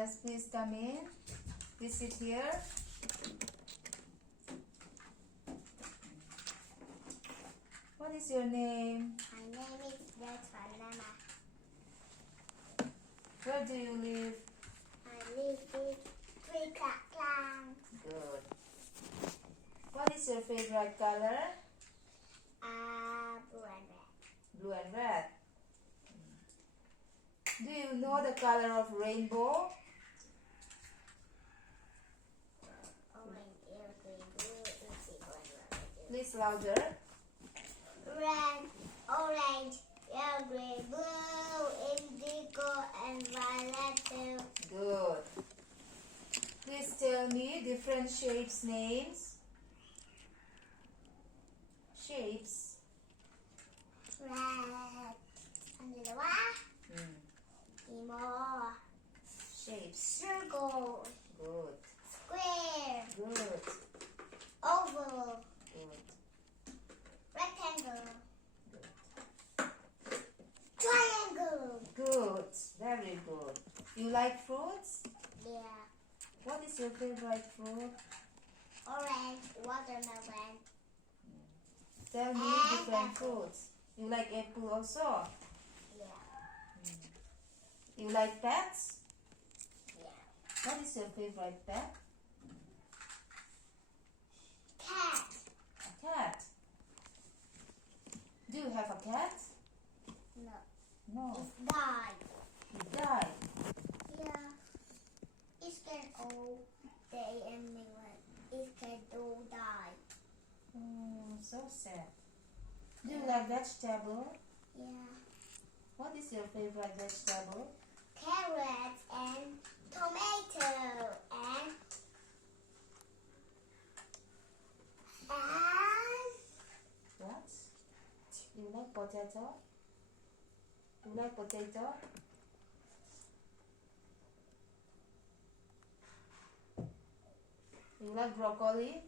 Yes, please come in. Please sit here. What is your name? My name is Ratwanama. Where do you live? I live in Klang. Good. What is your favorite color? Blue and red. Blue and red. Do you know the color of rainbow? Orange, yellow, green, blue, indigo, and red. Please louder. Red, orange, yellow, green, blue, indigo, and violet too. Good. Please tell me different shapes names. Shapes. Red, and the one, more. Shapes. Circle, Good. square, Good. oval, Good. rectangle, triangle. Good. Very good. You like fruits? Yeah. What is your favorite fruit? Orange, watermelon, Tell me And different apple. fruits. You like apple also? yeah, You like pets? yeah. What is your favorite pet? Cat, A cat. Do you have a cat? no, No. it's died. He died. Yeah, it can all day and night. It can all die. Oh, so sad. Do you like vegetable? Yeah, What is your favorite vegetable? carrots and tomato and What? You like potato? You like potato? You like broccoli?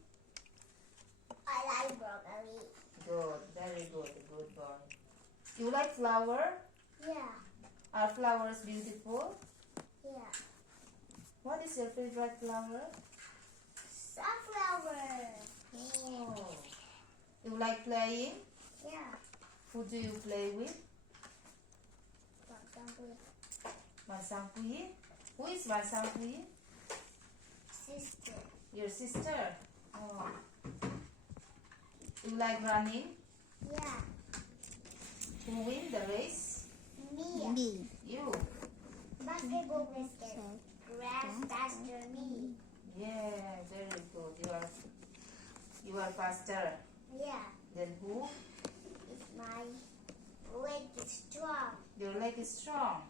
I like broccoli. Good, very good, good boy. You like flower? Yeah, Are flowers beautiful? yeah. What is your favorite flower? Sunflower. Oh. You like playing? Yeah. Who do you play with? For example, Mansangpui? Who is Mansangpui? sister. Your sister? Oh. You like running? Yeah. Who win the race? Me. You. Basketball basket. Grass faster me. Yeah, very good. You are faster Yeah. than who? If my leg is strong, Your leg is strong.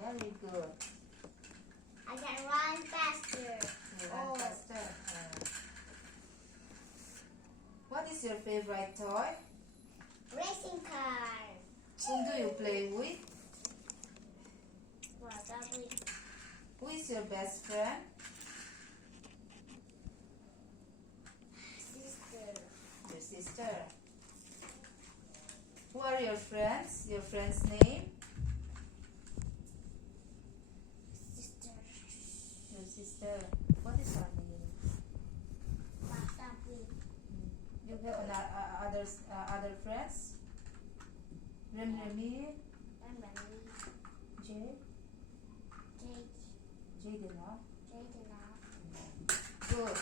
Very good. I can run faster. You run Oh. faster. What is your favorite toy? Racing car. Whom do you play with? For example, Who is your best friend? sister. Your sister. Who are your friends? Your friend's name? Sister. Your sister. What is her name? For example, You have other friends? Remy, Emily, Jay, Jade, Jaden, huh? Jadena. Good.